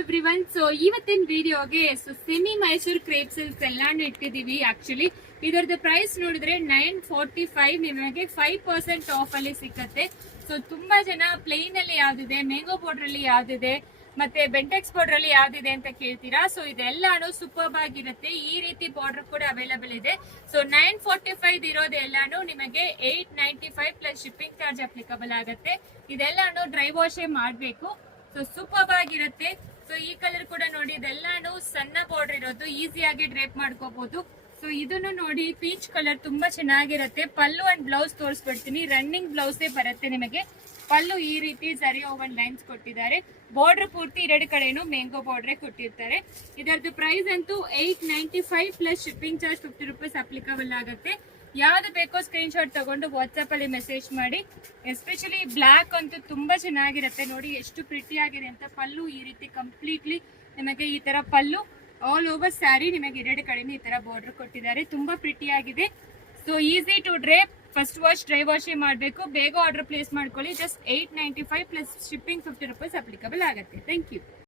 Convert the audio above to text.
Everyone. So ಇವತ್ತಿನ ವಿಡಿಯೋಗೆ semi Mysuru crepe silks ಎಲ್ಲಾನು ಇಟ್ಟಿದೀವಿ. ಆಕ್ಚುಲಿ ಇದರದ ಪ್ರೈಸ್ ನೋಡಿದ್ರೆ 945 ನಿಮಗೆ 5% ಆಫ್ ಅಲ್ಲಿ ಸಿಕ್ಕತ್ತೆ. ಸೊ ತುಂಬಾ ಜನ ಪ್ಲೇನ್ ಅಲ್ಲಿ ಯಾವ್ದಿದೆ, ಮ್ಯಾಂಗೋ ಬಾರ್ಡರ್ ಅಲ್ಲಿ ಯಾವ್ದಿದೆ, ಮತ್ತೆ ಬೆಂಟೆಕ್ಸ್ ಬಾರ್ಡರ್ ಅಲ್ಲಿ ಯಾವ್ದಿದೆ ಅಂತ ಕೇಳ್ತೀರಾ. ಸೊ ಇದೆಲ್ಲಾನು ಸೂಪರ್ ಆಗಿರುತ್ತೆ. ಈ ರೀತಿ ಬಾರ್ಡರ್ ಕೂಡ ಅವೈಲಬಲ್ ಇದೆ. ಸೊ 945 ಇರೋದು ಎಲ್ಲಾನು ನಿಮಗೆ 895 ಪ್ಲಸ್ ಶಿಪ್ಪಿಂಗ್ ಚಾರ್ಜ್ ಅಪ್ಲಿಕಬಲ್ ಆಗುತ್ತೆ. ಇದೆಲ್ಲಾನು ಡ್ರೈ ವಾಶೇ ಮಾಡ್ಬೇಕು. ಸೊ ಸೂಪರ್ ಆಗಿರುತ್ತೆ. ಸೊ ಈ ಕಲರ್ ಕೂಡ ನೋಡಿ, ಇದೆಲ್ಲಾನು ಸಣ್ಣ ಬಾರ್ಡರ್ ಇರೋದು, ಈಸಿಯಾಗಿ ಡ್ರೇಪ್ ಮಾಡ್ಕೋಬಹುದು. ಸೊ ಇದನ್ನು ನೋಡಿ, ಪೀಚ್ ಕಲರ್ ತುಂಬಾ ಚೆನ್ನಾಗಿರುತ್ತೆ. ಪಲ್ಲು ಅಂಡ್ ಬ್ಲೌಸ್ ತೋರಿಸ್ಬಿಡ್ತೀನಿ. ರನ್ನಿಂಗ್ ಬ್ಲೌಸೇ ಬರುತ್ತೆ ನಿಮಗೆ. ಪಲ್ಲು ಈ ರೀತಿ ಸರಿ ಓವನ್ ಲೈನ್ಸ್ ಕೊಟ್ಟಿದ್ದಾರೆ. ಬಾರ್ಡರ್ ಪೂರ್ತಿ ಎರಡು ಕಡೆನೂ ಮ್ಯಾಂಗೋ ಬಾರ್ಡರ್ ಕೊಟ್ಟಿರ್ತಾರೆ. ಇದರದ್ದು ಪ್ರೈಸ್ ಅಂತೂ 895 plus shipping charge 50 rupees applicable ಆಗುತ್ತೆ. ಯಾವ್ದು ಬೇಕೋ ಸ್ಕ್ರೀನ್ ಶಾಟ್ ತಗೊಂಡು ವಾಟ್ಸ್ಆಪ್ ಅಲ್ಲಿ ಮೆಸೇಜ್ ಮಾಡಿ. ಎಸ್ಪೆಷಲಿ ಬ್ಲಾಕ್ ಅಂತೂ ತುಂಬಾ ಚೆನ್ನಾಗಿರುತ್ತೆ. ನೋಡಿ ಎಷ್ಟು ಪ್ರಿಟಿ ಆಗಿದೆ ಅಂತ. ಪಲ್ಲು ಈ ರೀತಿ ಕಂಪ್ಲೀಟ್ಲಿ ನಿಮಗೆ ಈ ತರ ಪಲ್ಲು ಆಲ್ ಓವರ್ ಸ್ಯಾರಿ ನಿಮಗೆ ಎರಡು ಕಡೆನೂ ಈ ತರ ಬಾರ್ಡರ್ ಕೊಟ್ಟಿದ್ದಾರೆ. ತುಂಬಾ ಪ್ರಿಟಿ ಆಗಿದೆ. So easy to drape. First wash dry ವಾಶೇ ಮಾಡಬೇಕು. ಬೇಗ ಆರ್ಡರ್ ಪ್ಲೇಸ್ ಮಾಡ್ಕೊಳ್ಳಿ. Just 895 plus shipping 50 rupees applicable ಆಗುತ್ತೆ. Thank you.